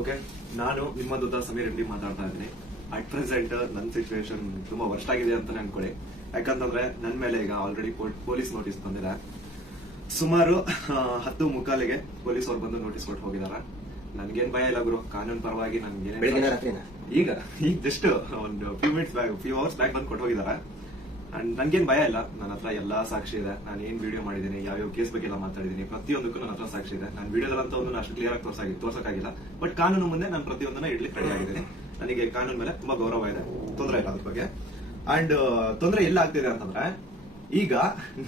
Okay, ನಾನು ನಿಮ್ಮ ದೂತ ಸಮೀರ್ ರೆಡ್ಡಿ ಮಾತಾಡ್ತಾ ಇದ್ದೀನಿ. ಅಟ್ ಪ್ರೆಸೆಂಟ್ ನನ್ನ ಸಿಚುವೇಶನ್ ತುಂಬಾ ವರ್ಸ್ಟ್ ಆಗಿದೆ ಅಂತಾನೆ ಅನ್ಕೊಳ್ಳಿ. ಯಾಕಂತಂದ್ರೆ ನನ್ನ ಮೇಲೆ ಈಗ ಆಲ್ರೆಡಿ ಪೊಲೀಸ್ ನೋಟಿಸ್ ಬಂದಿದೆ. ಸುಮಾರು 10:45ಗೆ ಪೊಲೀಸ್ ಅವ್ರು ಬಂದು ನೋಟಿಸ್ ಕೊಟ್ಟು ಹೋಗಿದಾರ. ನನ್ಗೇನ್ ಭಯ ಇಲ್ಲ ಗುರು, ಕಾನೂನು ಪರವಾಗಿ ಈಗ ಜಸ್ಟ್ ಒಂದು ಫ್ಯೂ ಅವರ್ಸ್ ಬ್ಯಾಕ್ ಬಂದು ಕೊಟ್ಟು ಹೋಗಿದಾರ. ಅಂಡ್ ನನ್ಗೇನ್ ಭಯ ಇಲ್ಲ. ನನ್ನ ಹತ್ರ ಎಲ್ಲಾ ಸಾಕ್ಷಿ ಇದೆ. ನಾನು ಏನ್ ವಿಡಿಯೋ ಮಾಡಿದೀನಿ, ಯಾವ್ಯಾವ ಕೇಸ್ ಬಗ್ಗೆ ಎಲ್ಲ ಮಾತಾಡಿದೀನಿ, ಪ್ರತಿಯೊಂದಕ್ಕೂ ನನ್ನ ಹತ್ರ ಸಾಕ್ಷಿ ಇದೆ. ನಾನು ವಿಡಿಯೋದಲ್ಲಂತ ಒಂದು ಅಷ್ಟು ಕ್ಲಿಯರ್ ಆಗಿ ತೋರ್ಸಕ್ಕಾಗಿಲ್ಲ, ಬಟ್ ಕಾನೂನು ಮುಂದೆ ನಾನು ಪ್ರತಿಯೊಂದನ್ನ ಇಡ್ಲಿಕ್ಕೆ ರೆಡಿ ಆಗಿದ್ದೀನಿ. ನನಗೆ ಕಾನೂನು ಮೇಲೆ ತುಂಬಾ ಗೌರವ ಇದೆ, ತೊಂದರೆ ಇಲ್ಲ ಅದ್ರ ಬಗ್ಗೆ. ಅಂಡ್ ತೊಂದರೆ ಎಲ್ಲ ಆಗ್ತಿದೆ ಅಂತಂದ್ರೆ, ಈಗ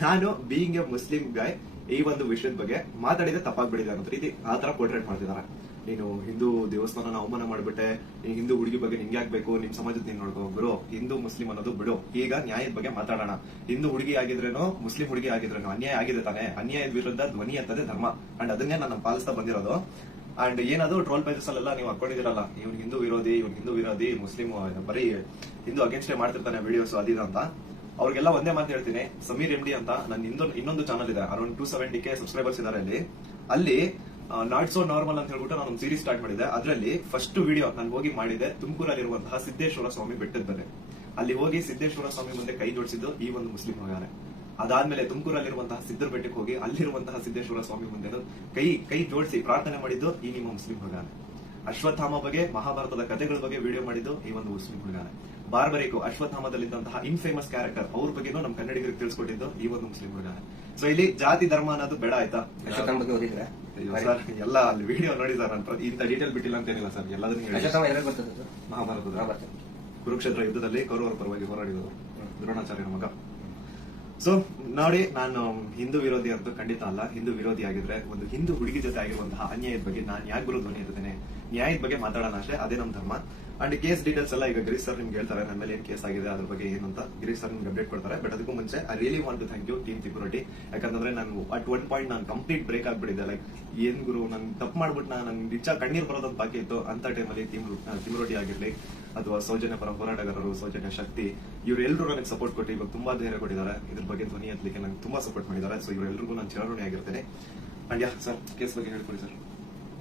ನಾನು ಬೀಯಿಂಗ್ ಎ ಮುಸ್ಲಿಂ ಗಾಯ್ ಈ ಒಂದು ವಿಷಯದ ಬಗ್ಗೆ ಮಾತಾಡಿದ್ರೆ ತಪ್ಪಾಗ್ಬಿಟ್ಟಿದೆ ಅನ್ನೋ ರೀತಿ ಆ ತರ ಪೋರ್ಟ್ರೇಟ್ ಮಾಡ್ತಿದ್ದಾರೆ. ನೀನು ಹಿಂದೂ ದೇವಸ್ಥಾನ ಅವಮಾನ ಮಾಡ್ಬಿಟ್ಟೆ, ನೀನ್ ಹಿಂದೂ ಹುಡುಗಿ ಬಗ್ಗೆ ನಿಂಗೆ ಆಗ್ಬೇಕು, ನಿಮ್ ಸಮಾಜದ ನೀನ್ ನೋಡ್ಕೋ ಗುರು. ಹಿಂದೂ ಮುಸ್ಲಿಂ ಅನ್ನೋದು ಬಿಡು, ಈಗ ನ್ಯಾಯದ ಬಗ್ಗೆ ಮಾತಾಡೋಣ. ಹಿಂದೂ ಹುಡುಗಿ ಆಗಿದ್ರೇನು ಮುಸ್ಲಿಂ ಹುಡುಗಿ ಆಗಿದ್ರೇನು ಅನ್ಯಾಯ ಆಗಿದೆ ತಾನೆ. ಅನ್ಯಾಯದ ವಿರುದ್ಧ ಧ್ವನಿ ಅಂತದೆ ಧರ್ಮ. ಅಂಡ್ ಅದನ್ನೇ ನಾನು ಪಾಲಿಸ್ತಾ ಬಂದಿರೋದು. ಅಂಡ್ ಏನದು ಟ್ರೋಲ್ ಪೇಜಸ್ ಅಲ್ಲೆಲ್ಲ ನೀವು ಹಾಕೊಂಡಿದಿರಲ್ಲ, ಇವ್ನು ಹಿಂದೂ ವಿರೋಧಿ ಮುಸ್ಲಿಂ ಬರೀ ಹಿಂದೂ ಅಗೇನ್ಸ್ಟ್ ಮಾಡ್ತಿರ್ತಾನೆ ವಿಡಿಯೋಸ್ ಅದಿದ ಅಂತ. ಅವ್ರಿಗೆಲ್ಲ ಒಂದೇ ಮಾತು ಹೇಳ್ತೀನಿ, ಸಮೀರ್ MD ಅಂತ ನನ್ನ ಇನ್ನೊಂದು ಚಾನಲ್ ಇದೆ, ಅರೌಂಡ್ 270K ಸಬ್ಸ್ಕ್ರೈಬರ್ಸ್ ಇದಾರೆ. ಅಲ್ಲಿ ನಾಟ್ ಸೋ ನಾರ್ಮಲ್ ಅಂತ ಹೇಳ್ಬಿಟ್ಟು ನಾನು ಒಂದು ಸೀರೀಸ್ ಸ್ಟಾರ್ಟ್ ಮಾಡಿದೆ. ಅದರಲ್ಲಿ ಫಸ್ಟ್ ವಿಡಿಯೋ ನಾನು ಹೋಗಿ ಮಾಡಿದೆ ತುಮಕೂರಲ್ಲಿರುವಂತಹ ಸಿದ್ದೇಶ್ವರ ಸ್ವಾಮಿ ಬೆಟ್ಟದ ಮೇಲೆ. ಅಲ್ಲಿ ಹೋಗಿ ಸಿದ್ದೇಶ್ವರ ಸ್ವಾಮಿ ಮುಂದೆ ಕೈ ಜೋಡಿಸಿದ್ದು ಈ ಒಂದು ಮುಸ್ಲಿಂ ಮಗನೇ. ಅದಾದ್ಮೇಲೆ ತುಮಕೂರಲ್ಲಿರುವಂತಹ ಸಿದ್ದರ ಬೆಟ್ಟಕ್ಕೆ ಹೋಗಿ ಅಲ್ಲಿರುವಂತಹ ಸಿದ್ದೇಶ್ವರ ಸ್ವಾಮಿ ಮುಂದೆ ಕೈ ಜೋಡಿಸಿ ಪ್ರಾರ್ಥನೆ ಮಾಡಿದ್ದು ಈ ನಿಮ್ಮ ಮುಸ್ಲಿಂ ಹುಡುಗಾನೆ. ಅಶ್ವತ್ಥಾಮ ಬಗ್ಗೆ, ಮಹಾಭಾರತದ ಕಥೆಗಳ ಬಗ್ಗೆ ವಿಡಿಯೋ ಮಾಡಿದ್ದು ಈ ಒಂದು ಮುಸ್ಲಿಂ ಹುಡುಗಾನೆ. ಬಾರ್ಬರಿಕು ಅಶ್ವತ್ಥಾಮದಲ್ಲಿದ್ದಂತಹ ಇನ್ಫೇಮಸ್ ಕ್ಯಾರೆಕ್ಟರ್ ಅವ್ರ ಬಗ್ಗೆನೂ ನಮ್ಮ ಕನ್ನಡಿಗರಿಗೆ ತಿಳಿಸ್ಕೊಟ್ಟಿದ್ದು ಈ ಒಂದು ಮುಸ್ಲಿಂ ಹುಡುಗಾನೆ. ಸೊ ಇಲ್ಲಿ ಜಾತಿ ಧರ್ಮ ಅನ್ನೋದು ಬೇಡ, ಆಯ್ತಾ ಸರ್? ಎಲ್ಲ ಅಲ್ಲಿ ವಿಡಿಯೋ ನೋಡಿ ಸರ್, ನಾನು ಇಂತ ಡೀಟೇಲ್ ಬಿಟ್ಟಿಲ್ಲ ಅಂತ ಏನಿಲ್ಲ ಸರ್, ಎಲ್ಲದನ್ನೂ ಮಹಾಭಾರತದ ಕುರುಕ್ಷೇತ್ರ ಯುದ್ಧದಲ್ಲಿ ಕೌರವರ ಪರವಾಗಿ ಹೋರಾಡಿದರು ದ್ರೋಣಾಚಾರ್ಯನ ಮಗ. ಸೊ ನೋಡಿ, ನಾನು ಹಿಂದೂ ವಿರೋಧಿ ಅಂತೂ ಖಂಡಿತ ಅಲ್ಲ. ಹಿಂದೂ ವಿರೋಧಿ ಆಗಿದ್ರೆ ಒಂದು ಹಿಂದೂ ಹುಡುಗಿ ಜೊತೆ ಆಗಿರುವಂತಹ ಅನ್ಯಾಯದ ಬಗ್ಗೆ ನಾನು ಯಾಕೆ ಗುರು ಧ್ವನಿ ಎತ್ತುತ್ತೇನೆ, ನ್ಯಾಯದ ಬಗ್ಗೆ ಮಾತಾಡೋಣ ಅಷ್ಟೇ, ಅದೇ ನಮ್ಮ ಧರ್ಮ. ಅಂಡ್ ಕೇಸ್ ಡೀಟೇಲ್ಸ್ ಎಲ್ಲ ಈಗ ಗಿರೀಶ್ ಸರ್ ನಿಮ್ಗೆ ಹೇಳ್ತಾರೆ, ನನ್ನ ಮೇಲೆ ಏನ್ ಕೇಸ್ ಆಗಿದೆ ಅದ್ರ ಬಗ್ಗೆ ಏನಂತ ಗಿರೀಶ್ ಸರ್ ನಿಮ್ಗೆ ಅಪ್ಡೇಟ್ ಕೊಡ್ತಾರೆ. ಬಟ್ ಅದಕ್ಕೂ ಮುಂಚೆ I really want to thank you team Tripurati. ಯಾಕಂದ್ರೆ ನಾನು ಅಟ್ ಒನ್ ಪಾಯಿಂಟ್ ನಾನು ಕಂಪ್ಲೀಟ್ ಬ್ರೇಕ್ ಆಗ್ಬಿಟ್ಟಿದ್ದೆ. ಲೈಕ್ ಏನ್ ಗುರು, ನನ್ ತಪ್ಪು ಮಾಡ್ಬಿಟ್ಟು ನನ್ ನಿಜ ಕಣ್ಣೀರ್ ಬರೋದೊಂದು ಬಾಕಿ ಇತ್ತು. ಅಂತ ಟೈಮಲ್ಲಿ ತಿಮರೋಟಿ ಆಗಿರ್ಲಿ ಅಥವಾ ಸೌಜನ್ಯ ಪರ ಹೋರಾಟಗಾರರು, ಸೌಜನ್ಯ ಶಕ್ತಿ, ಇವರೆಲ್ಲರೂ ನನಗೆ ಸಪೋರ್ಟ್ ಕೊಟ್ಟು ಇವಾಗ ತುಂಬಾ ಧೈರ್ಯ ಕೊಟ್ಟಿದ್ದಾರೆ. ಇದ್ರ ಬಗ್ಗೆ ಧ್ವನಿ ಎತ್ತಲಿಕ್ಕೆ ನಂಗೆ ತುಂಬಾ ಸಪೋರ್ಟ್ ಮಾಡಿದ್ದಾರೆ. ಸೊ ಇವರೆಲ್ಲರಿಗೂ ನಾನು ಚಿರಋಣಿ ಆಗಿರ್ತೇನೆ. ಅಂಡ್ ಯಾ ಸರ್, ಕೇಸ್ ಬಗ್ಗೆ ಹೇಳ್ಕೊಡಿ ಸರ್.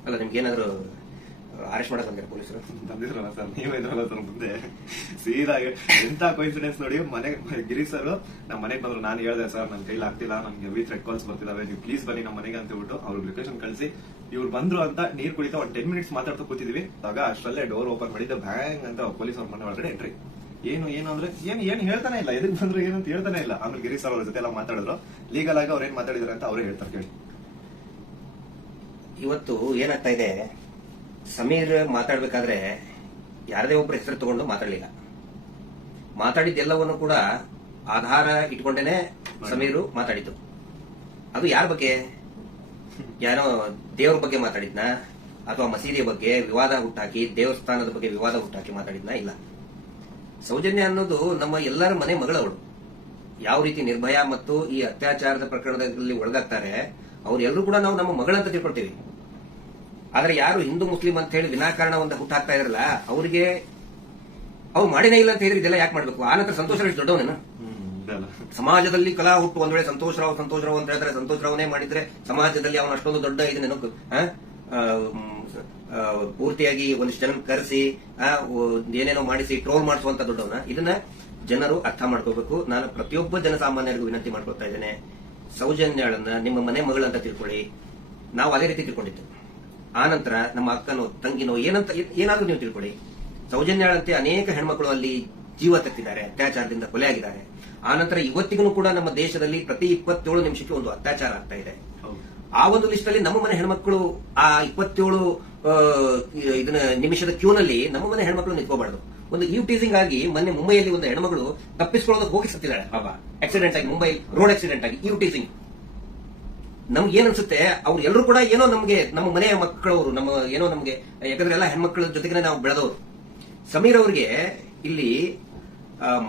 ಅಲ್ಲ, ನಿಮ್ಗೆ ಏನಾದ್ರು ಅರೆಸ್ಟ್ ಮಾಡಕ್ ಬಂದಿರ ಪೊಲೀಸರು? ಬಂದಿದ್ರಲ್ಲ ಸರ್, ನೀವೇನಲ್ಲ ಸರ್ ಮುಂದೆ ಸೀದಾ ಎಂತ ಕೋಇನ್ಸಿಡೆನ್ಸ್ ನೋಡಿ. ಗಿರೀಶ್ ಸರ್ ನಮ್ಮ ಮನೆಗೆ ಬಂದ್ರು. ನಾನು ಹೇಳಿದೆ ಸರ್, ನನ್ನ ಕೈಲಿ ಆಗ್ತಿಲ್ಲ, ನನ್ಗೆ ಹೆವಿ ಥ್ರೆಟ್ ಕಾಲ್ಸ್ ಬರ್ತಿದಾವೆ, ನೀವು ಪ್ಲೀಸ್ ಬನ್ನಿ ನಮ್ಮ ಮನೆಗೆ ಅಂತ ಹೇಳ್ಬಿಟ್ಟು ಅವ್ರಿಗೆ ಲೊಕೇಶನ್ ಕಳಿಸಿ ಇವ್ರು ಬಂದ್ರು ಅಂತ ನೀರ್ ಕುಡಿತಾ ಒಂದು 10 minutes ಮಾತಾಡ್ತಾ ಕೂತಿದ್ವಿ. ಆಗ ಅಷ್ಟರಲ್ಲೇ ಡೋರ್ ಓಪನ್ ಮಾಡಿದ್ದೆ, ಬ್ಯಾಂಗ್ ಅಂತ ಪೊಲೀಸ್ ಅವ್ರ ಮನೆ ಒಳಗಡೆ ಎಂಟ್ರಿ. ಏನು ಅಂದ್ರೆ ಏನ್ ಹೇಳ್ತಾನೆ ಇಲ್ಲ, ಎದಕ್ ಬಂದ್ರು ಏನಂತ ಹೇಳ್ತಾನೆ ಇಲ್ಲ. ಆಮೇಲೆ ಗಿರೀಶ್ ಸರ್ ಅವ್ರ ಜೊತೆ ಎಲ್ಲ ಮಾತಾಡಿದ್ರು. ಲೀಗಲ್ ಆಗಿ ಅವ್ರೇನ್ ಮಾತಾಡಿದಾರೆ ಅಂತ ಅವರೇ ಹೇಳ್ತಾರೆ, ಕೇಳಿ. ಇವತ್ತು ಏನಾಗ್ತಾ ಇದೆ, ಸಮೀರ್ ಮಾತಾಡ್ಬೇಕಾದ್ರೆ ಯಾರದೇ ಒಬ್ಬರ ಹೆಸರು ತಗೊಂಡು ಮಾತಾಡ್ಲಿಲ್ಲ. ಮಾತಾಡಿದ್ದೆಲ್ಲವನ್ನು ಕೂಡ ಆಧಾರ ಇಟ್ಕೊಂಡೇನೆ ಸಮೀರು ಮಾತಾಡಿದ್ದು. ಅದು ಯಾರ ಬಗ್ಗೆ? ಯಾರೋ ದೇವ್ರ ಬಗ್ಗೆ ಮಾತಾಡಿದ್ನ, ಅಥವಾ ಮಸೀದಿಯ ಬಗ್ಗೆ ವಿವಾದ ಹುಟ್ಟಾಕಿ, ದೇವಸ್ಥಾನದ ಬಗ್ಗೆ ವಿವಾದ ಹುಟ್ಟಾಕಿ ಮಾತಾಡಿದ್ನ? ಇಲ್ಲ. ಸೌಜನ್ಯ ಅನ್ನೋದು ನಮ್ಮ ಎಲ್ಲರ ಮನೆ ಮಗಳವಳು. ಯಾವ ರೀತಿ ನಿರ್ಭಯ ಮತ್ತು ಈ ಅತ್ಯಾಚಾರದ ಪ್ರಕರಣದಲ್ಲಿ ಒಳಗಾಗ್ತಾರೆ, ಅವ್ರೆಲ್ಲರೂ ಕೂಡ ನಾವು ನಮ್ಮ ಮಗಳಂತ ತಿಳ್ಕೊಳ್ತೀವಿ. ಆದ್ರೆ ಯಾರು ಹಿಂದೂ ಮುಸ್ಲಿಂ ಅಂತ ಹೇಳಿ ವಿನಾಕಾರಣ ಒಂದು ಹುಟ್ಟಾಕ್ತಾ ಇದ್ರಲ್ಲ, ಅವ್ರಿಗೆ ಅವ್ರು ಮಾಡಿನೇ ಇಲ್ಲ ಅಂತ ಹೇಳಿದ್ರೆ ಇದೆಲ್ಲ ಯಾಕೆ ಮಾಡ್ಬೇಕು? ಆ ನಂತರ ಸಂತೋಷ್ ರಾವ್ ದೊಡ್ಡವನೇನು? ಸಮಾಜದಲ್ಲಿ ಕಲಾ ಹುಟ್ಟು ಒಂದ್ ವೇಳೆ ಸಂತೋಷ್ ರಾವ್ ಅಂತ ಹೇಳ್ತಾರೆ, ಸಂತೋಷ್ ರಾವ್ನೇ ಮಾಡಿದ್ರೆ ಸಮಾಜದಲ್ಲಿ ಅವನು ಅಷ್ಟೊಂದು ದೊಡ್ಡ ಇದನ್ನೇನು ಪೂರ್ತಿಯಾಗಿ ಒಂದಿಷ್ಟು ಜನ ಕರೆಸಿ ಏನೇನೋ ಮಾಡಿಸಿ ಟ್ರೋಲ್ ಮಾಡಿಸುವಂತ ದೊಡ್ಡವನ? ಇದನ್ನ ಜನರು ಅರ್ಥ ಮಾಡ್ಕೋಬೇಕು. ನಾನು ಪ್ರತಿಯೊಬ್ಬ ಜನಸಾಮಾನ್ಯರಿಗೂ ವಿನಂತಿ ಮಾಡ್ಕೊತಾ ಇದ್ದೇನೆ, ಸೌಜನ್ಯಳನ್ನ ನಿಮ್ಮ ಮನೆ ಮಗಳಂತ ತಿಳ್ಕೊಳ್ಳಿ. ನಾವು ಅದೇ ರೀತಿ ತಿಳ್ಕೊಂಡಿದ್ದು. ಆ ನಂತರ ನಮ್ಮ ಅಕ್ಕನೋ ತಂಗಿನೋ ಏನಾದ್ರೂ ನೀವು ತಿಳ್ಕೊಳ್ಳಿ. ಸೌಜನ್ಯಳಂತೆ ಅನೇಕ ಹೆಣ್ಮಕ್ಳು ಅಲ್ಲಿ ಜೀವ ತೆತ್ತಿದ್ದಾರೆ, ಅತ್ಯಾಚಾರದಿಂದ ಕೊಲೆ ಆಗಿದ್ದಾರೆ. ಆ ನಂತರ ಇವತ್ತಿಗೂ ಕೂಡ ನಮ್ಮ ದೇಶದಲ್ಲಿ ಪ್ರತಿ 27 ನಿಮಿಷಕ್ಕೆ ಒಂದು ಅತ್ಯಾಚಾರ ಆಗ್ತಾ ಇದೆ. ಆ ಒಂದು ಲಿಸ್ಟ್ ಅಲ್ಲಿ ನಮ್ಮ ಮನೆ ಹೆಣ್ಮಕ್ಳು ಆ 27 ನಿಮಿಷದ ಕ್ಯೂನಲ್ಲಿ ನಮ್ಮ ಮನೆ ಹೆಣ್ಮಕ್ಳು ನಿಂತ್ಕೋಬಾರ್ದು. ಒಂದು ಟೀಸಿಂಗ್ ಆಗಿ ಮೊನ್ನೆ ಮುಂಬೈಯಲ್ಲಿ ಒಂದು ಹೆಣ್ಮಗಳು ತಪ್ಪಿಸ್ಕೊಳ್ಳೋದಕ್ಕೆ ಹೋಗಿ ಸತ್ತಿದ್ದಾಳೆ ಪಾಪ, ಆಕ್ಸಿಡೆಂಟ್ ಆಗಿ, ಮುಂಬೈ ರೋಡ್ ಆಕ್ಸಿಡೆಂಟ್ ಆಗಿ. ಟೀಸಿಂಗ್ ನಮ್ಗೆ ಏನ್ ಅನ್ಸುತ್ತೆ, ಅವ್ರು ಎಲ್ಲರೂ ಕೂಡ ಏನೋ ನಮ್ಗೆ ನಮ್ಮ ಮನೆಯ ಮಕ್ಕಳವರು, ನಮ್ಮ ಏನೋ ನಮ್ಗೆ, ಯಾಕಂದ್ರೆ ಎಲ್ಲ ಹೆಣ್ಮಕ್ಳ ಜೊತೆಗೆ ನಾವು ಬೆಳೆದವರು. ಸಮೀರ್ ಅವ್ರಿಗೆ ಇಲ್ಲಿ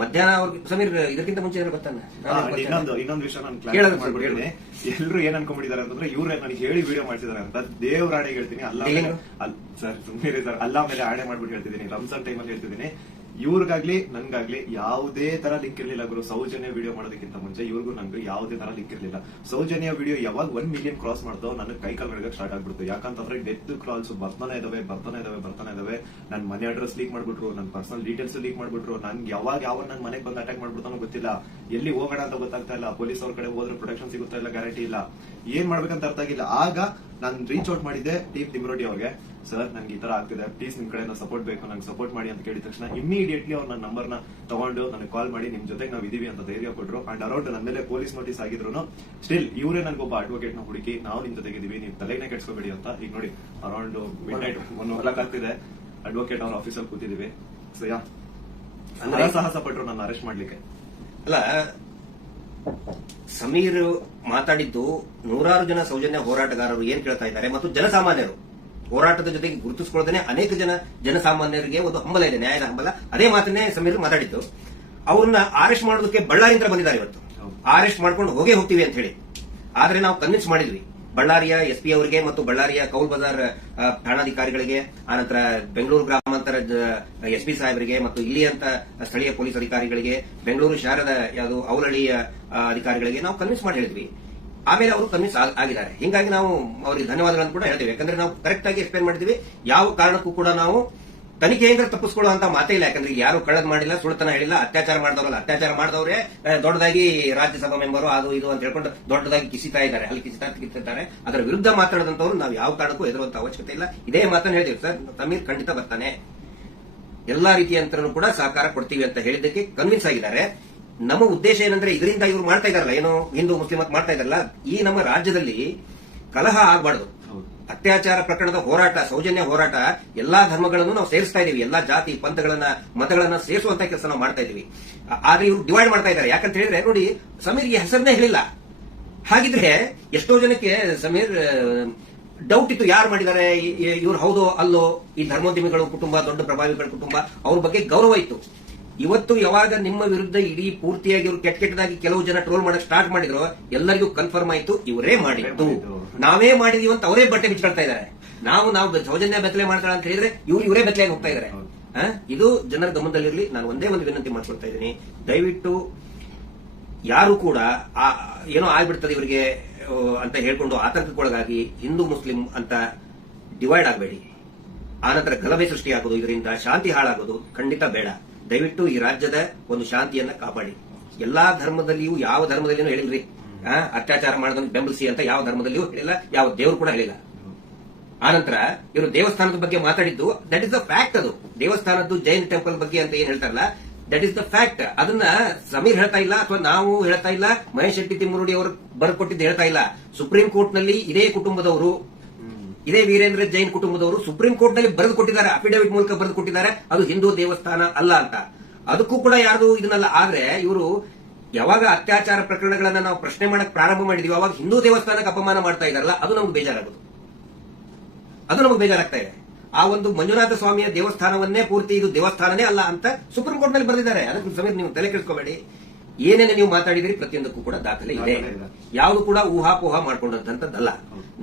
ಮಧ್ಯಾಹ್ನ ಅವ್ರಿಗೆ, ಸಮೀರ್ ಇದಕ್ಕಿಂತ ಮುಂಚೆ ಏನು ಗೊತ್ತಾನೆ, ಇನ್ನೊಂದು ವಿಷಯ ನಾನು ಕ್ಲಾರಿಫೈ ಮಾಡ್ಬಿಡ್ತೀನಿ. ಎಲ್ಲರೂ ಏನ್ ಅನ್ಕೊಂಡ್ಬಿಟ್ಟಿದ್ದಾರೆ ಅಂತಂದ್ರೆ, ಇವ್ರೆ ನನಗೆ ಹೇಳಿ ವಿಡಿಯೋ ಮಾಡ್ತಿದ್ದಾರೆ ಅಂತ. ದೇವ್ರ ಆಣೆ ಹೇಳ್ತೀನಿ, ಅಲ್ಲ ಸರ್ ಸುಮ್ಮನೆ ಸರ್, ಅಲ್ಲಾ ಮೇಲೆ ಆಣೆ ಮಾಡ್ಬಿಟ್ಟು ಹೇಳ್ತಿದ್ದೀನಿ, ರಂಜಾನ್ ಟೈಮಲ್ಲಿ ಹೇಳ್ತಿದ್ದೀನಿ. ಇವ್ರಿಗಾಗ್ಲಿ ನನ್ಗಾಗ್ಲಿ ಯಾವುದೇ ತರ ಲಿಂಕ್ ಇರ್ಲಿಲ್ಲ ಗುರು. ಸೌಜನ್ಯ ವಿಡಿಯೋ ಮಾಡೋದಕ್ಕಿಂತ ಮುಂಚೆ ಇವ್ರಿಗೂ ನನ್ಗೂ ಯಾವುದೇ ತರ ಲಿಂಕ್ ಇರ್ಲಿಲ್ಲ. ಸೌಜನ್ಯ ವಿಡಿಯೋ ಯಾವಾಗ 1 ಮಿಲಿಯನ್ ಕ್ರಾಸ್ ಮಾಡ್ತೋ ನನಗೆ ಕೈ ಕಾಲು ನಡಗಕ್ಕೆ ಸ್ಟಾರ್ಟ್ ಆಗ್ಬಿಡ್ತು. ಯಾಕಂತಂದ್ರೆ ಡೆತ್ ಕಾಲ್ಸ್ ಬರ್ತಾನೆ ಇದಾವೆ. ನನ್ ಮನೆ ಅಡ್ರೆಸ್ ಲೀಕ್ ಮಾಡ್ಬಿಟ್ರು, ನನ್ ಪರ್ಸನಲ್ ಡೀಟೇಲ್ಸ್ ಲೀಕ್ ಮಾಡ್ಬಿಟ್ರು. ನನ್ಗೆ ಯಾವ ನನ್ ಮನೆಗೆ ಬಂದು ಅಟ್ಯಾಕ್ ಮಾಡ್ಬಿಡ್ತಾನೋ ಗೊತ್ತಿಲ್ಲ, ಎಲ್ಲಿ ಹೋಗೋಣ ಅಂತ ಗೊತ್ತಾಗ್ತಾ ಇಲ್ಲ. ಪೊಲೀಸ್ ಅವ್ರ ಕಡೆ ಹೋದ್ರೆ ಪ್ರೊಟೆಕ್ಷನ್ ಸಿಗುತ್ತಾ ಇಲ್ಲ, ಗ್ಯಾರಂಟಿ ಇಲ್ಲ. ಏನ್ ಮಾಡ್ಬೇಕಂತ ಅರ್ಥ ಆಗಿಲ್ಲ. ಆಗ ನಾನು ರೀಚ್ ಔಟ್ ಮಾಡಿದ್ದೆ ಟೀಮ್ ತಿಮ್ರೋಡಿ ಅವ್ರಿಗೆ. ಸರ್ ನನ್ಗೆ ಈ ತರ ಆಗ್ತಿದೆ, ಪ್ಲೀಸ್ ನಿಮ್ ಕಡೆ ಸಪೋರ್ಟ್ ಬೇಕು, ನಂಗೆ ಸಪೋರ್ಟ್ ಮಾಡಿ ಅಂತ ಕೇಳಿದ ತಕ್ಷಣ ಇಮಿಡಿಯೇಟ್ಲಿ ಅವ್ರು ನನ್ನ ನಂಬರ್ ನ ತಗೊಂಡು ನನಗೆ ಕಾಲ್ ಮಾಡಿ ನಿಮ್ ಜೊತೆಗೆ ನಾವ್ ಇದೀವಿ ಅಂತ ಧೈರ್ಯ ಕೊಟ್ರು. ಅಂಡ್ ಅರೌಂಡ್ ನನ್ನ ಮೇಲೆ ಪೊಲೀಸ್ ನೋಟಿಸ್ ಆಗಿದ್ರು ಸ್ಟಿಲ್ ಇವರೇ ನನ್ಗೊಬ್ಬ ಅಡ್ವೊಕೇಟ್ ನ ಹುಡುಕಿ ನಾವು ನಿಮ್ ಜೊತೆಗೆ ಇದೀವಿ, ನೀವು ತಲೆನೇ ಕೆಡ್ಸ್ಕೋಬೇಡಿ ಅಂತ. ಈಗ ನೋಡಿ ಅರೌಂಡ್ ಮಿಡ್ ನೈಟ್ 1 ಆಗ್ತಿದೆ, ಅಡ್ವೊಕೇಟ್ ಅವ್ರ ಆಫೀಸಲ್ಲಿ ಕೂತಿದೀವಿ. ಸೊ ಯಾ ಸಾಹಸ ಪಟ್ರು ನನ್ನ ಅರೆಸ್ಟ್ ಮಾಡ್ಲಿಕ್ಕೆ. ಅಲ್ಲ, ಸಮೀರ್ ಮಾತಾಡಿದ್ದು ನೂರಾರು ಜನ ಸೌಜನ್ಯ ಹೋರಾಟಗಾರರು ಏನ್ ಕೇಳ್ತಾ ಇದ್ದಾರೆ ಮತ್ತು ಜನಸಾಮಾನ್ಯರು ಹೋರಾಟದ ಜೊತೆಗೆ ಗುರುತಿಸಿಕೊಳ್ಳದೇನೆ ಅನೇಕ ಜನಸಾಮಾನ್ಯರಿಗೆ ಒಂದು ಹಂಬಲ ಇದೆ, ನ್ಯಾಯದ ಹಂಬಲ. ಅದೇ ಮಾತನ್ನೇ ಸಮೀರ್ ಮಾತಾಡಿದ್ದು. ಅವ್ರನ್ನ ಅರೆಸ್ಟ್ ಮಾಡೋದಕ್ಕೆ ಬಳ್ಳಾರಿಯಿಂದ ಬಂದಿದ್ದಾರೆ ಇವತ್ತು. ಅರೆಸ್ಟ್ ಮಾಡ್ಕೊಂಡು ಹೋಗ್ತೀವಿ ಅಂತ ಹೇಳಿ. ಆದ್ರೆ ನಾವು ಕನ್ವಿನ್ಸ್ ಮಾಡಿದ್ವಿ ಬಳ್ಳಾರಿಯ SP ಅವರಿಗೆ ಮತ್ತು ಬಳ್ಳಾರಿಯ ಕೌಲ್ ಬಜಾರ್ ಠಾಣಾಧಿಕಾರಿಗಳಿಗೆ, ಆನಂತರ ಬೆಂಗಳೂರು ಗ್ರಾಮಾಂತರ SP ಸಾಹೇಬರಿಗೆ ಮತ್ತು ಇಲ್ಲಿಯಂತ ಸ್ಥಳೀಯ ಪೊಲೀಸ್ ಅಧಿಕಾರಿಗಳಿಗೆ, ಬೆಂಗಳೂರು ಶಹರದ ಯಾವುದು ಔಲಳಿಯ ಅಧಿಕಾರಿಗಳಿಗೆ ನಾವು ಕನ್ವಿನ್ಸ್ ಮಾಡಿ ಹೇಳಿದ್ವಿ. ಆಮೇಲೆ ಅವರು ಕನ್ವಿನ್ಸ್ ಆಗಿದ್ದಾರೆ. ಹಿಂಗಾಗಿ ನಾವು ಅವರಿಗೆ ಧನ್ಯವಾದಗಳನ್ನು ಕೂಡ ಹೇಳ್ತೀವಿ. ಯಾಕಂದ್ರೆ ನಾವು ಕರೆಕ್ಟ್ ಆಗಿ ಎಕ್ಸ್ಪ್ಲೇನ್ ಮಾಡಿದ್ವಿ. ಯಾವ ಕಾರಣಕ್ಕೂ ಕೂಡ ನಾವು ತನಿಖೆಯಿಂದ ತಪ್ಪಿಸ್ಕೊಳ್ಳುವಂತ ಮಾತೇ ಇಲ್ಲ. ಯಾಕಂದ್ರೆ ಯಾರು ಕಳ್ಳದ್ ಮಾಡಿಲ್ಲ, ಸುಳ್ತನ ಹೇಳಿಲ್ಲ, ಅತ್ಯಾಚಾರ ಮಾಡಿದವರಲ್ಲ. ಅತ್ಯಾಚಾರ ಮಾಡಿದವರೇ ದೊಡ್ಡದಾಗಿ ರಾಜ್ಯಸಭಾ ಮೆಂಬರು ಅದು ಇದು ಅಂತ ಹೇಳ್ಕೊಂಡು ದೊಡ್ಡದಾಗಿ ಕಿಸಿತಾ ಇದ್ದಾರೆ, ಅಲ್ಲಿ ಕಿಸಿತಾರೆ. ಅದರ ವಿರುದ್ಧ ಮಾತಾಡಿದಂತವ್ರು ನಾವು ಯಾವ ಕಾರಣಕ್ಕೂ ಎದುರುವಂತ ಅವಶ್ಯಕತೆ ಇಲ್ಲ. ಇದೇ ಮಾತನ್ನು ಹೇಳಿದ್ವಿ ಸರ್, ಸಮೀರ್ ಖಂಡಿತ ಬರ್ತಾನೆ, ಎಲ್ಲಾ ರೀತಿಯಂತರೂ ಕೂಡ ಸಹಕಾರ ಕೊಡ್ತೀವಿ ಅಂತ ಹೇಳಿದ್ದಕ್ಕೆ ಕನ್ವಿನ್ಸ್ ಆಗಿದ್ದಾರೆ. ನಮ್ಮ ಉದ್ದೇಶ ಏನಂದ್ರೆ ಇದರಿಂದ ಇವರು ಮಾಡ್ತಾ ಇದಾರಲ್ಲ, ಏನೋ ಹಿಂದೂ ಮುಸ್ಲಿಂ ಅಂತ ಮಾಡ್ತಾ ಇದಾರಲ್ಲ, ಈ ನಮ್ಮ ರಾಜ್ಯದಲ್ಲಿ ಕಲಹ ಆಗಬಾರ್ದು. ಅತ್ಯಾಚಾರ ಪ್ರಕರಣದ ಹೋರಾಟ, ಸೌಜನ್ಯ ಹೋರಾಟ, ಎಲ್ಲಾ ಧರ್ಮಗಳನ್ನು ನಾವು ಸೇರಿಸ್ತಾ ಇದೀವಿ, ಎಲ್ಲಾ ಜಾತಿ ಪಂಥಗಳನ್ನ ಮತಗಳನ್ನ ಸೇರಿಸುವಂತ ಕೆಲಸ ನಾವು ಮಾಡ್ತಾ ಇದೀವಿ. ಆದ್ರೆ ಇವರು ಡಿವೈಡ್ ಮಾಡ್ತಾ ಇದ್ದಾರೆ. ಯಾಕಂತ ಹೇಳಿದ್ರೆ ನೋಡಿ, ಸಮೀರ್ಗೆ ಹೆಸರನ್ನೇ ಹೇಳಿಲ್ಲ. ಹಾಗಿದ್ರೆ ಎಷ್ಟೋ ಜನಕ್ಕೆ ಸಮೀರ್ ಡೌಟ್ ಇತ್ತು, ಯಾರು ಮಾಡಿದ್ದಾರೆ, ಇವ್ರು ಹೌದೋ ಅಲ್ಲೋ. ಈ ಧರ್ಮೋದ್ಯಮಿಗಳು ಕುಟುಂಬ, ದೊಡ್ಡ ಪ್ರಭಾವಿಗಳ ಕುಟುಂಬ, ಅವ್ರ ಬಗ್ಗೆ ಗೌರವ ಇತ್ತು. ಇವತ್ತು ಯಾವಾಗ ನಿಮ್ಮ ವಿರುದ್ಧ ಇಡೀ ಪೂರ್ತಿಯಾಗಿ ಇವರು ಕೆಟ್ಟದಾಗಿ ಕೆಲವು ಜನ ಟ್ರೋಲ್ ಮಾಡಕ್ ಸ್ಟಾರ್ಟ್ ಮಾಡಿದ್ರು, ಎಲ್ಲರಿಗೂ ಕನ್ಫರ್ಮ್ ಆಯ್ತು ಇವರೇ ಮಾಡಿದ್ದು, ನಾವೇ ಮಾಡಿದೀವಿ ಅಂತ ಅವರೇ ಬಟ್ಟೆ ಬಿಚ್ಕೊಳ್ತಾ ಇದ್ದಾರೆ. ನಾವು ಸೌಜನ್ಯ ಬೆತ್ತಲೆ ಮಾಡ್ತಾಳೆ ಅಂತ ಹೇಳಿದ್ರೆ ಇವರೇ ಬೆತ್ತಲೆಯಾಗಿ ಹೋಗ್ತಾ ಇದ್ದಾರೆ. ಇದು ಜನರ ಗಮನದಲ್ಲಿರಲಿ. ನಾನು ಒಂದೇ ಒಂದು ವಿನಂತಿ ಮಾಡ್ಕೊಳ್ತಾ ಇದ್ದೀನಿ, ದಯವಿಟ್ಟು ಯಾರು ಕೂಡ ಏನೋ ಆಗ್ಬಿಡ್ತದೆ ಇವರಿಗೆ ಅಂತ ಹೇಳ್ಕೊಂಡು ಆತಂಕಕ್ಕೊಳಗಾಗಿ ಹಿಂದೂ ಮುಸ್ಲಿಂ ಅಂತ ಡಿವೈಡ್ ಆಗಬೇಡಿ. ಆನಂತರ ಗಲಭೆ ಸೃಷ್ಟಿಯಾಗೋದು, ಇದರಿಂದ ಶಾಂತಿ ಹಾಳಾಗೋದು ಖಂಡಿತ ಬೇಡ. ದಯವಿಟ್ಟು ಈ ರಾಜ್ಯದ ಒಂದು ಶಾಂತಿಯನ್ನ ಕಾಪಾಡಿ. ಎಲ್ಲಾ ಧರ್ಮದಲ್ಲಿಯೂ, ಯಾವ ಧರ್ಮದಲ್ಲಿಯೂ ಹೇಳಿಲ್ರಿ ಅತ್ಯಾಚಾರ ಮಾಡೋದನ್ನು ಬೆಂಬಲಿಸಿ ಅಂತ, ಯಾವ ಧರ್ಮದಲ್ಲಿಯೂ ಹೇಳಿಲ್ಲ, ಯಾವ ದೇವರು ಕೂಡ ಹೇಳಿಲ್ಲ. ಆನಂತರ ಇವರು ದೇವಸ್ಥಾನದ ಬಗ್ಗೆ ಮಾತಾಡಿದ್ದು, ದಟ್ ಇಸ್ ದ ಫ್ಯಾಕ್ಟ್. ಅದು ದೇವಸ್ಥಾನದ್ದು ಜೈನ್ ಟೆಂಪಲ್ ಬಗ್ಗೆ ಅಂತ ಏನ್ ಹೇಳ್ತಾರಲ್ಲ, ದಟ್ ಇಸ್ ದ ಫ್ಯಾಕ್ಟ್. ಅದನ್ನ ಸಮೀರ್ ಹೇಳ್ತಾ ಇಲ್ಲ, ಅಥವಾ ನಾವು ಹೇಳ್ತಾ ಇಲ್ಲ, ಮಹೇಶ್ ಶೆಟ್ಟಿ ತಿಮ್ಮರುಡಿ ಅವರು ಬರ್ಕೊಟ್ಟಿದ್ದು ಹೇಳ್ತಾ ಇಲ್ಲ. ಸುಪ್ರೀಂ ಕೋರ್ಟ್ ನಲ್ಲಿ ಇದೇ ಕುಟುಂಬದವರು, ಇದೇ ವೀರೇಂದ್ರ ಜೈನ್ ಕುಟುಂಬದವರು ಸುಪ್ರೀಂ ಕೋರ್ಟ್ ನಲ್ಲಿ ಬರೆದು ಕೊಟ್ಟಿದ್ದಾರೆ, ಅಫಿಡವಿಟ್ ಮೂಲಕ ಬರೆದು ಕೊಟ್ಟಿದ್ದಾರೆ, ಅದು ಹಿಂದೂ ದೇವಸ್ಥಾನ ಅಲ್ಲ ಅಂತ. ಅದಕ್ಕೂ ಕೂಡ ಯಾರು ಇದನ್ನಲ್ಲ. ಆದ್ರೆ ಇವರು ಯಾವಾಗ ಅತ್ಯಾಚಾರ ಪ್ರಕರಣಗಳನ್ನ ನಾವು ಪ್ರಶ್ನೆ ಮಾಡಕ್ ಪ್ರಾರಂಭ ಮಾಡಿದೀವಿ, ಅವಾಗ ಹಿಂದೂ ದೇವಸ್ಥಾನಕ್ಕೆ ಅಪಮಾನ ಮಾಡ್ತಾ ಇದಾರಲ್ಲ, ಅದು ನಮ್ಗೆ ಬೇಜಾರಾಗೋದು, ಅದು ನಮಗೆ ಬೇಜಾರಾಗ್ತಾ ಇದೆ. ಆ ಒಂದು ಮಂಜುನಾಥ ಸ್ವಾಮಿಯ ದೇವಸ್ಥಾನವನ್ನೇ ಪೂರ್ತಿ ಇದು ದೇವಸ್ಥಾನನೇ ಅಲ್ಲ ಅಂತ ಸುಪ್ರೀಂ ಕೋರ್ಟ್ ನಲ್ಲಿ ಬರೆದಿದ್ದಾರೆ. ಅದಕ್ಕೆ ಸಮೀರ್ ನೀವು ತಲೆ ಕೆಡಿಸ್ಕೋಬೇಡಿ. ಏನೇನು ನೀವು ಮಾತಾಡಿದಿರಿ ಪ್ರತಿಯೊಂದಕ್ಕೂ ಕೂಡ ದಾಖಲೆ ಇದೆ. ಯಾವುದು ಕೂಡ ಊಹಾಪೋಹ ಮಾಡ್ಕೊಂಡಂತದ್ದಲ್ಲ.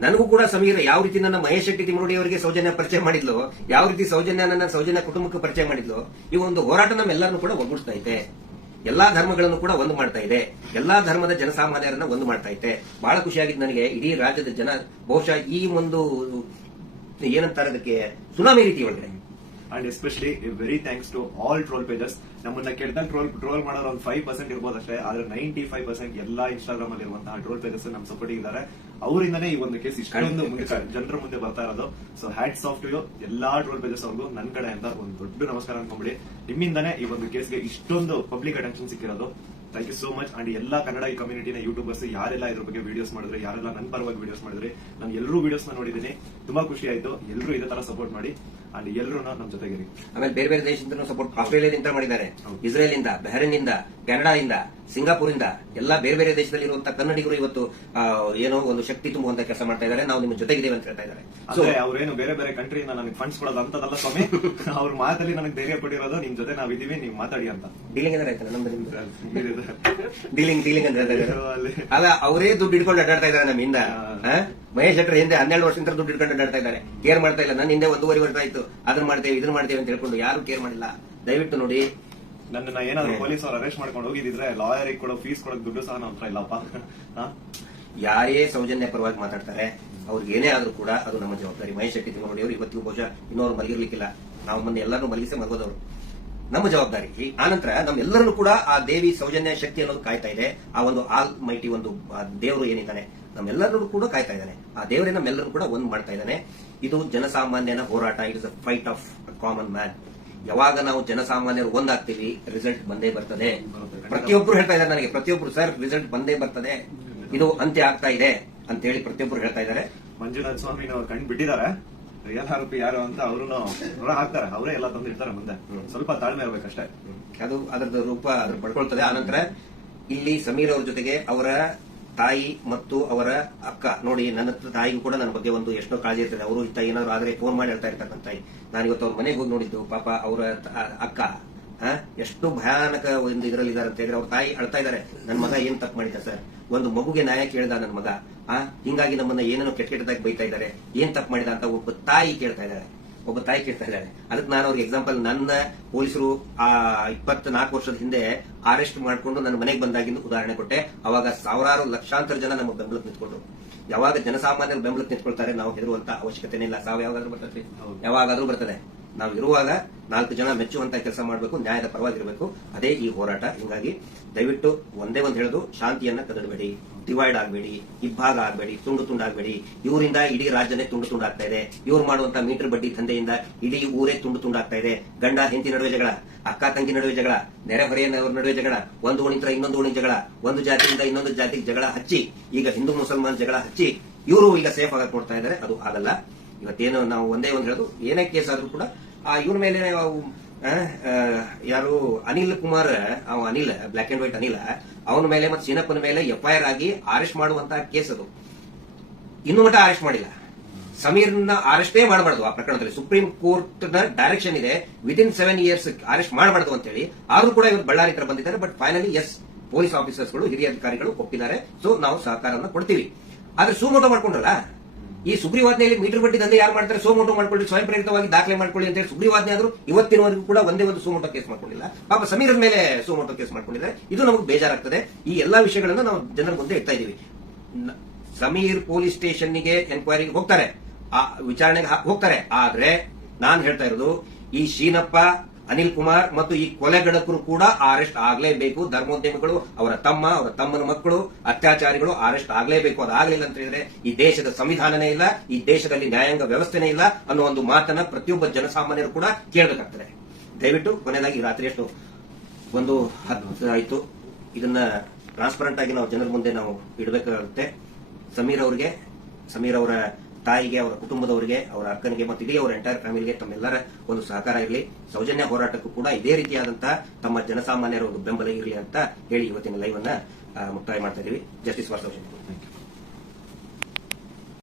ನನಗೂ ಕೂಡ ಸಮೀರ್ ಯಾವ ರೀತಿ ನನ್ನ ಮಹೇಶ್ ಶೆಟ್ಟಿ ತಿಮ್ಮರುಡಿ ಅವರಿಗೆ ಸೌಜನ್ಯ ಪರಿಚಯ ಮಾಡಿದ್ಲು, ಯಾವ ರೀತಿ ಸೌಜನ್ಯ ಕುಟುಂಬಕ್ಕೆ ಪರಿಚಯ ಮಾಡಿದ್ಲು, ಈ ಒಂದು ಹೋರಾಟ ನಮ್ಮೆಲ್ಲರನ್ನು ಕೂಡ ಒಗ್ಗೂಡಿಸ್ತಾ ಇದೆ. ಎಲ್ಲಾ ಧರ್ಮಗಳನ್ನು ಕೂಡ ಒಂದು ಮಾಡ್ತಾ ಇದೆ, ಎಲ್ಲಾ ಧರ್ಮದ ಜನಸಾಮಾನ್ಯರನ್ನ ಒಂದು ಮಾಡ್ತಾ ಇದೆ. ಬಹಳ ಖುಷಿಯಾಗಿದ್ದು ನನಗೆ. ಇಡೀ ರಾಜ್ಯದ ಜನ ಬಹುಶಃ ಈ ಒಂದು ಏನಂತಾರೆ ಅದಕ್ಕೆ ಸುನಾಮಿ ರೀತಿ ಒಳಗಡೆ. And especially very thanks to all troll pages. ನಮ್ಮನ್ನ ಕೆಟ್ಟದಾಗ ಟ್ರೋಲ್ ಮಾಡೋರು ಒಂದು 5% ಇರ್ಬೋದು ಅಷ್ಟೇ, ಆದ್ರೆ 95% ಎಲ್ಲಾ ಇನ್ಸ್ಟಾಗ್ರಾಮ್ ಅಲ್ಲಿ ಇರುವಂತಹ ಟ್ರೋಲ್ ಪೇಜಸ್ ನಮ್ಮ ಸಪೋರ್ಟ್ ಇದ್ದಾರೆ. ಅವರಿಂದನೇ ಈ ಒಂದು ಕೇಸ್ ಇಷ್ಟೊಂದು ಜನರ ಮುಂದೆ ಬರ್ತಾ ಇರೋದು. So hats off to you ಎಲ್ಲಾ ಟ್ರೋಲ್ ಪೇಜಸ್ ಅವ್ರಿಗೂ ನನ್ನ ಕಡೆಯಿಂದ ಒಂದು ದೊಡ್ಡ ನಮಸ್ಕಾರ ಅನ್ಕೊಂಬಿಡಿ. ನಿಮ್ಮಿಂದಾನೇ ಈ ಒಂದು ಕೇಸ್ಗೆ ಇಷ್ಟೊಂದು ಪಬ್ಲಿಕ್ ಅಟೆನ್ಷನ್ ಸಿಕ್ಕಿರೋದು. Thank you so much. And ಎಲ್ಲಾ ಕನ್ನಡ ಈ ಕಮ್ಯುನಿಟಿನ ಯೂಟ್ಯೂಬರ್ಸ್ ಯಾರೆಲ್ಲ ಇದ್ರ ಬಗ್ಗೆ ವಿಡಿಯೋಸ್ ಮಾಡಿದ್ರೆ, ಯಾರೆಲ್ಲ ನನ್ನ ಪರವಾಗಿ ವಿಡಿಯೋಸ್ ಮಾಡಿದ್ರೆ, ನಾನು ಎಲ್ಲರೂ ವಿಡಿಯೋಸ್ ನೋಡಿದ್ದೀನಿ, ತುಂಬಾ ಖುಷಿ ಆಯ್ತು. ಎಲ್ಲರೂ ಇದೇ ತರ ಸಪೋರ್ಟ್ ಮಾಡಿ ಅಂಡ್ ಎಲ್ಲರೂ ನಮ್ಮ ಜೊತೆಗಿರಿ. ಆಮೇಲೆ ಬೇರೆ ಬೇರೆ ದೇಶದಿಂದ ಸಪೋರ್ಟ್ ಆಸ್ಟ್ರೇಲಿಯಾದಿಂದ ಮಾಡಿದ್ದಾರೆ, ಇಸ್ರೇಲ್ ಇಂದ, ಬಹರೇನ್ ಇಂದ, ಕೆನಡಾದಿಂದ, ಸಿಂಗಾಪುರ್ ಇಂದ, ಎಲ್ಲಾ ಬೇರೆ ಬೇರೆ ದೇಶದಲ್ಲಿರುವಂತಹ ಕನ್ನಡಿಗರು ಇವತ್ತು ಏನೋ ಒಂದು ಶಕ್ತಿ ತುಂಬುವಂತ ಕೆಲಸ ಮಾಡ್ತಾ ಇದ್ದಾರೆ. ನಾವು ನಿಮ್ಮ ಜೊತೆಗಿದ್ದೇವೆ ಅಂತ ಹೇಳ್ತಾ ಇದ್ದಾರೆ. ಅಂದ್ರೆ ಅವ್ರೇನು ಬೇರೆ ಬೇರೆ ಕಂಟ್ರಿಯಿಂದ ನನಗೆ ಫಂಡ್ಸ್ ಕೊಡೋದು ಅಂತದಲ್ಲ ಸ್ವಾಮಿ. ಅವ್ರ ಮಾತಲ್ಲಿ ನನಗೆ ಧೈರ್ಯ ಕೊಟ್ಟಿರೋದು, ನಿಮ್ ಜೊತೆ ನಾವಿದ್ದೀವಿ, ನೀವು ಮಾತಾಡಿ ಅಂತ. ಡೀಲಿಂಗ್ ಅಂದ್ರೆ ಆಯ್ತಲ್ಲ ನಮ್ದು ಡೀಲಿಂಗ್ ಅಂತ ಅಲ್ಲ, ಅವರೇ ದುಡ್ಡು ಹಿಡ್ಕೊಂಡು ಅಡ್ಡಾಡ್ತಾ ಇದ್ದಾರೆ ನಮ್ಮಿಂದ. ಮಹೇಶ್ ಶೆಟ್ಟರ್ ಹಿಂದೆ 12 ವರ್ಷದಿಂದ ದುಡ್ಡು ಹಿಡ್ಕೊಂಡು ಅಡ್ಡಾಡ್ತಾ ಇದ್ದಾರೆ. ಕೇರ್ ಮಾಡ್ತಾ ಇಲ್ಲ. ನನ್ನ ಹಿಂದೆ 1.5 ವರ್ಷ ಆಯ್ತು, ಅದನ್ನ ಮಾಡ್ತೇವೆ ಇದನ್ನ ಮಾಡ್ತೇವೆ ಅಂತ ಹೇಳ್ಕೊಂಡು ಯಾರು ಕೇರ್ ಮಾಡಿಲ್ಲ. ದಯವಿಟ್ಟು ನೋಡಿ. ನನ್ನನ್ನ ಏನಾದ್ರು ಪೊಲೀಸ್ ಅವ್ರು ಅರೆಸ್ಟ್ ಮಾಡ್ಕೊಂಡು ಹೋಗಿದ್ರೆ ಲಾಯರಿಗೆ ಕೊಡೋ ಫೀಸ್ ಕೊಡೋಕ್ ದುಡ್ಡು ಸಹ ನಮ್ಮ ಹತ್ರ ಇಲ್ಲಪ್ಪ. ಯಾರೇ ಸೌಜನ್ಯ ಪರವಾಗಿ ಮಾತಾಡ್ತಾರೆ ಅವ್ರಿಗೆ ಏನೇ ಆದ್ರೂ ಕೂಡ ಅದು ನಮ್ಮ ಜವಾಬ್ದಾರಿ. ಮಹೇಶ್ ಶೆಟ್ಟಿ ತಿಮ್ಮನೋಡಿ ಅವರು ಇವತ್ತಿಗೂ ಬಹುಶಃ ಇನ್ನೋರು ಮಲಗಿರ್ಲಿಕ್ಕಿಲ್ಲ. ನಾವು ಮೊನ್ನೆ ಎಲ್ಲರನ್ನೂ ಮಲಗಿಸೇ ಮಲಗೋದವರು. ನಮ್ಮ ಜವಾಬ್ದಾರಿ. ಆನಂತರ ನಮ್ಮೆಲ್ಲರನ್ನು ಕೂಡ ಆ ದೇವಿ ಸೌಜನ್ಯ ಶಕ್ತಿ ಅನ್ನೋದು ಕಾಯ್ತಾ ಇದೆ. ಆ ಒಂದು ಆಲ್ ಮೈಟಿ ಒಂದು ದೇವರು ಏನಿದ್ದಾನೆ ನಮ್ಮೆಲ್ಲರನ್ನು ಕೂಡ ಕಾಯ್ತಾ ಇದ್ದಾನೆ. ಆ ದೇವರೇ ನಮ್ಮೆಲ್ಲರೂ ಕೂಡ ಒಂದ್ ಮಾಡ್ತಾ ಇದ್ದಾನೆ. ಇದು ಜನಸಾಮಾನ್ಯನ ಹೋರಾಟ. It is a fight of common man. ಯಾವಾಗ ನಾವು ಜನಸಾಮಾನ್ಯರು ಒಂದಾಗ್ತೀವಿ ರಿಸಲ್ಟ್ ಬಂದೇ ಬರ್ತದೆ. ಪ್ರತಿಯೊಬ್ಬರು ಹೇಳ್ತಾ ಇದ್ದಾರೆ ನನಗೆ, ಪ್ರತಿಯೊಬ್ಬರು ಸರ್ ರಿಸಲ್ಟ್ ಬಂದೇ ಬರ್ತದೆ, ಇದು ಅಂತ್ಯ ಆಗ್ತಾ ಇದೆ ಅಂತ ಹೇಳಿ ಪ್ರತಿಯೊಬ್ಬರು ಹೇಳ್ತಾ ಇದ್ದಾರೆ. ಮಂಜುನಾಥ ಸ್ವಾಮಿ ಕಂಡು ಬಿಟ್ಟಿದ್ದಾರೆ ರಿಯಲ್ ಆರೋಪಿ ಯಾರು ಅಂತ. ಅವ್ರು ಹೊರ ಹಾಕ್ತಾರೆ, ಅವರೇ ಎಲ್ಲ ತಂದಿರ್ತಾರೆ ಮುಂದೆ. ಸ್ವಲ್ಪ ತಾಳ್ಮೆ ಇರ್ಬೇಕಷ್ಟೇ. ಅದು ಅದರದ ರೂಪ ಅದ್ರ ಪಡ್ಕೊಳ್ತದೆ. ಆನಂತರ ಇಲ್ಲಿ ಸಮೀರ್ ಅವ್ರ ಜೊತೆಗೆ ಅವರ ತಾಯಿ ಮತ್ತು ಅವರ ಅಕ್ಕ ನೋಡಿ, ನನ್ನ ತಾಯಿಗೂ ಕೂಡ ನನ್ನ ಬಗ್ಗೆ ಒಂದು ಎಷ್ಟೋ ಕಾಳಜಿ ಇರ್ತದೆ. ಅವರು ಏನಾದ್ರು ಆದ್ರೆ ಫೋನ್ ಮಾಡಿ ಹೇಳ್ತಾ ಇರ್ತಕ್ಕಂಥ ತಾಯಿ. ನಾನು ಇವತ್ತು ಅವ್ರ ಮನೆಗೆ ಹೋಗಿ ನೋಡಿದ್ದು. ಪಾಪ ಅವರ ಅಕ್ಕ ಎಷ್ಟು ಭಯಾನಕ ಒಂದು ಇದರಲ್ಲಿ ಇದಾರೆ ಅಂತ ಹೇಳಿದ್ರೆ ಅವ್ರ ತಾಯಿ ಅಳ್ತಾ ಇದ್ದಾರೆ. ನನ್ನ ಮಗ ಏನ್ ತಪ್ಪು ಮಾಡಿದ ಸರ್, ಒಂದು ಮಗುಗೆ ನ್ಯಾಯ ಕೇಳ್ದ ನನ್ನ ಮಗ, ಹಿಂಗಾಗಿ ನಮ್ಮನ್ನ ಏನೇನೋ ಕೆಟ್ಟದಾಗಿ ಬೈತಾ ಇದ್ದಾರೆ, ಏನ್ ತಪ್ಪು ಮಾಡಿದ ಅಂತ ಒಬ್ಬ ತಾಯಿ ಕೇಳ್ತಾ ಇದ್ದಾರೆ. ಅದಕ್ಕೆ ನಾನು ಅವ್ರಿಗೆ ಎಕ್ಸಾಂಪಲ್, ನನ್ನ ಪೊಲೀಸರು 24 ವರ್ಷದ ಹಿಂದೆ ಅರೆಸ್ಟ್ ಮಾಡಿಕೊಂಡು ನನ್ನ ಮನೆಗೆ ಬಂದಾಗಿಂದು ಉದಾಹರಣೆ ಕೊಟ್ಟೆ. ಅವಾಗ ಸಾವಿರಾರು ಲಕ್ಷಾಂತರ ಜನ ನಮ್ಮ ಬೆಂಬಲಕ್ಕೆ ನಿಂತ್ಕೊಂಡ್ರು. ಯಾವಾಗ ಜನಸಾಮಾನ್ಯರು ಬೆಂಬಲಕ್ಕೆ ನಿಂತ್ಕೊಳ್ತಾರೆ ನಾವು ಹೆದರುವಂತ ಅವಶ್ಯಕತೆ ಇಲ್ಲ. ಸಾವು ಯಾವಾಗಾದ್ರೂ ಬರ್ತದೆ, ಯಾವಾಗಾದ್ರೂ ಬರ್ತದೆ. ನಾವು ಇರುವಾಗ 4 ಜನ ಮೆಚ್ಚುವಂತ ಕೆಲಸ ಮಾಡಬೇಕು, ನ್ಯಾಯದ ಪರವಾಗಿರಬೇಕು. ಅದೇ ಈ ಹೋರಾಟ. ಹಿಂಗಾಗಿ ದಯವಿಟ್ಟು ಒಂದೇ ಒಂದು ಹೇಳೋದು, ಶಾಂತಿಯನ್ನ ಕದಡಬೇಡಿ, ಡಿವೈಡ್ ಆಗಬೇಡಿ, ಇಬ್ಬಾಗ ಆಗಬೇಡಿ, ತುಂಡು ತುಂಡಾಗಬೇಡಿ. ಇವರಿಂದ ಇಡೀ ರಾಜ್ಯನೇ ತುಂಡು ತುಂಡಾಗ್ತಾ ಇದೆ. ಇವ್ರು ಮಾಡುವಂತ ಮೀಟರ್ ಬಡ್ಡಿ ದಂಧೆಯಿಂದ ಇಡೀ ಊರೇ ತುಂಡು ತುಂಡಾಗ್ತಾ ಇದೆ. ಗಂಡ ಹೆಂಡತಿ ನಡುವೆ ಜಗಳ, ಅಕ್ಕ ತಂಗಿ ನಡುವೆ ಜಗಳ, ನೆರೆಹೊರೆಯವರ ನಡುವೆ ಜಗಳ, ಒಂದು ಓಣಿಂದ ಇನ್ನೊಂದು ಓಣಿ ಜಗಳ, ಒಂದು ಜಾತಿಯಿಂದ ಇನ್ನೊಂದು ಜಾತಿಗೆ ಜಗಳ ಹಚ್ಚಿ, ಈಗ ಹಿಂದೂ ಮುಸಲ್ಮಾನ್ ಜಗಳ ಹಚ್ಚಿ ಇವರು ಈಗ ಸೇಫ್ ಆಗಕ್ಕೆ ನೋಡ್ತಾ ಇದ್ದಾರೆ. ಅದು ಆಗಲ್ಲ. ಇವತ್ತೇನು ನಾವು ಒಂದೇ ಒಂದು ಹೇಳೋದು, ಏನೇ ಕೇಸ್ ಆದ್ರೂ ಕೂಡ ಇವ್ರ ಮೇಲೆ ಯಾರು Anil Kumar, Anil black and white Anil, ಅವನ ಮೇಲೆ ಮತ್ತು ಸೀನಪ್ಪನ ಮೇಲೆ FIR ಆಗಿ ಅರೆಸ್ಟ್ ಮಾಡುವಂತಹ ಕೇಸ್ ಅದು. ಇನ್ನೂ ಮಟ್ಟ ಅರೆಸ್ಟ್ ಮಾಡಿಲ್ಲ. ಸಮೀರ್ನ ಅರೆಸ್ಟೇ ಮಾಡಬಾರ್ದು ಆ ಪ್ರಕರಣದಲ್ಲಿ. ಸುಪ್ರೀಂ ಕೋರ್ಟ್ ನ ಡೈರೆಕ್ಷನ್ ಇದೆ, ವಿದಿನ್ 7 years ಅರೆಸ್ಟ್ ಮಾಡಬಾರ್ದು ಅಂತ ಹೇಳಿ. ಆದ್ರೂ ಕೂಡ ಇವರು ಬಳ್ಳಾರಿ ಹತ್ರ ಬಂದಿದ್ದಾರೆ. ಬಟ್ ಫೈನಲಿ ಎಸ್, ಪೊಲೀಸ್ ಆಫೀಸರ್ಸ್ಗಳು, ಹಿರಿಯ ಅಧಿಕಾರಿಗಳು ಒಪ್ಪಿದ್ದಾರೆ. ಸೊ ನಾವು ಸಹಕಾರವನ್ನು ಕೊಡ್ತೀವಿ. ಆದ್ರೆ ಸುಮೋಟೋ ಮಾಡ್ಕೊಂಡ್ರಲ್ಲ, ಈ ಸುಗ್ರೀವಾಜ್ಞೆಯಲ್ಲಿ ಮೀಟರ್ ಬಡ್ಡಿ ದಂಧೆ ಯಾರು ಮಾಡ್ತಾರೆ, ಸೋಮೋಟೋ ಮಾಡ್ಕೊಳ್ಳಿ, ಸ್ವಯಂ ಪ್ರೇರಿತವಾಗಿ ದಾಖಲೆ ಮಾಡ್ಕೊಳ್ಳಿ ಅಂತ ಹೇಳಿ ಸುಗ್ರೀವಾಜ್ಞೆ ಆದ್ರೂ ಇವತ್ತಿನವರೆಗೂ ಕೂಡ ಒಂದೇ ಒಂದು ಸೋಮೋಟೋ ಕೇಸ್ ಮಾಡ್ಕೊಂಡಿಲ್ಲ. ಪಾಪ ಸಮೀರ್ ಮೇಲೆ ಸೋಮೋಟೋ ಕೇಸ್ ಮಾಡ್ಕೊಂಡಿದ್ದಾರೆ. ಇದು ನಮಗೆ ಬೇಜಾರಾಗ್ತದೆ. ಈ ಎಲ್ಲಾ ವಿಷಯಗಳನ್ನ ನಾವು ಜನರ ಮುಂದೆ ಇಡ್ತಾ ಇದೀವಿ. ಸಮೀರ್ ಪೊಲೀಸ್ ಸ್ಟೇಷನ್ಗೆ ಎನ್ಕ್ವೈರಿಗೆ ಹೋಗ್ತಾರೆ, ವಿಚಾರಣೆಗೆ ಹೋಗ್ತಾರೆ. ಆದ್ರೆ ನಾನು ಹೇಳ್ತಾ ಇರೋದು, ಈ ಶೀನಪ್ಪ, ಅನಿಲ್ ಕುಮಾರ್ ಮತ್ತು ಈ ಕೊಲೆಗಡಕರು ಕೂಡ ಅರೆಸ್ಟ್ ಆಗಲೇಬೇಕು. ಧರ್ಮೋದ್ಯಮಿಗಳು, ಅವರ ತಮ್ಮ, ಅವರ ತಮ್ಮನ ಮಕ್ಕಳು, ಅತ್ಯಾಚಾರಿಗಳು ಅರೆಸ್ಟ್ ಆಗಲೇಬೇಕು. ಅದಾಗಲಿಲ್ಲ ಅಂತ ಹೇಳಿದ್ರೆ ಈ ದೇಶದ ಸಂವಿಧಾನನೇ ಇಲ್ಲ, ಈ ದೇಶದಲ್ಲಿ ನ್ಯಾಯಾಂಗ ವ್ಯವಸ್ಥೆನೇ ಇಲ್ಲ ಅನ್ನೋ ಒಂದು ಮಾತನ್ನ ಪ್ರತಿಯೊಬ್ಬ ಜನಸಾಮಾನ್ಯರು ಕೂಡ ಕೇಳಬೇಕಾಗ್ತದೆ. ದಯವಿಟ್ಟು ಕೊನೆಯದಾಗಿ ರಾತ್ರಿ ಎಷ್ಟು 1:10 ಆಯ್ತು. ಇದನ್ನ ಟ್ರಾನ್ಸ್ಪರೆಂಟ್ ಆಗಿ ನಾವು ಜನರ ಮುಂದೆ ನಾವು ಇಡಬೇಕಾಗುತ್ತೆ. ಸಮೀರ್ ಅವರ ತಾಯಿಗೆ, ಅವರ ಕುಟುಂಬದವರಿಗೆ, ಅವರ ಅಕ್ಕನಿಗೆ ಮತ್ತು ಇಡೀ ಅವರ ಎಂಟೈರ್ ಫ್ಯಾಮಿಲಿಗೆ ತಮ್ಮೆಲ್ಲರ ಒಂದು ಸಹಕಾರ ಇರಲಿ. ಸೌಜನ್ಯ ಹೋರಾಟಕ್ಕೂ ಕೂಡ ಇದೇ ರೀತಿಯಾದಂತಹ ತಮ್ಮ ಜನಸಾಮಾನ್ಯರ ಒಂದು ಬೆಂಬಲ ಇರಲಿ ಅಂತ ಹೇಳಿ ಇವತ್ತಿನ ಲೈವ್ ಅನ್ನ ಮುಕ್ತಾಯ ಮಾಡ್ತಾ ಇದೀವಿ. Justice for Soujanya.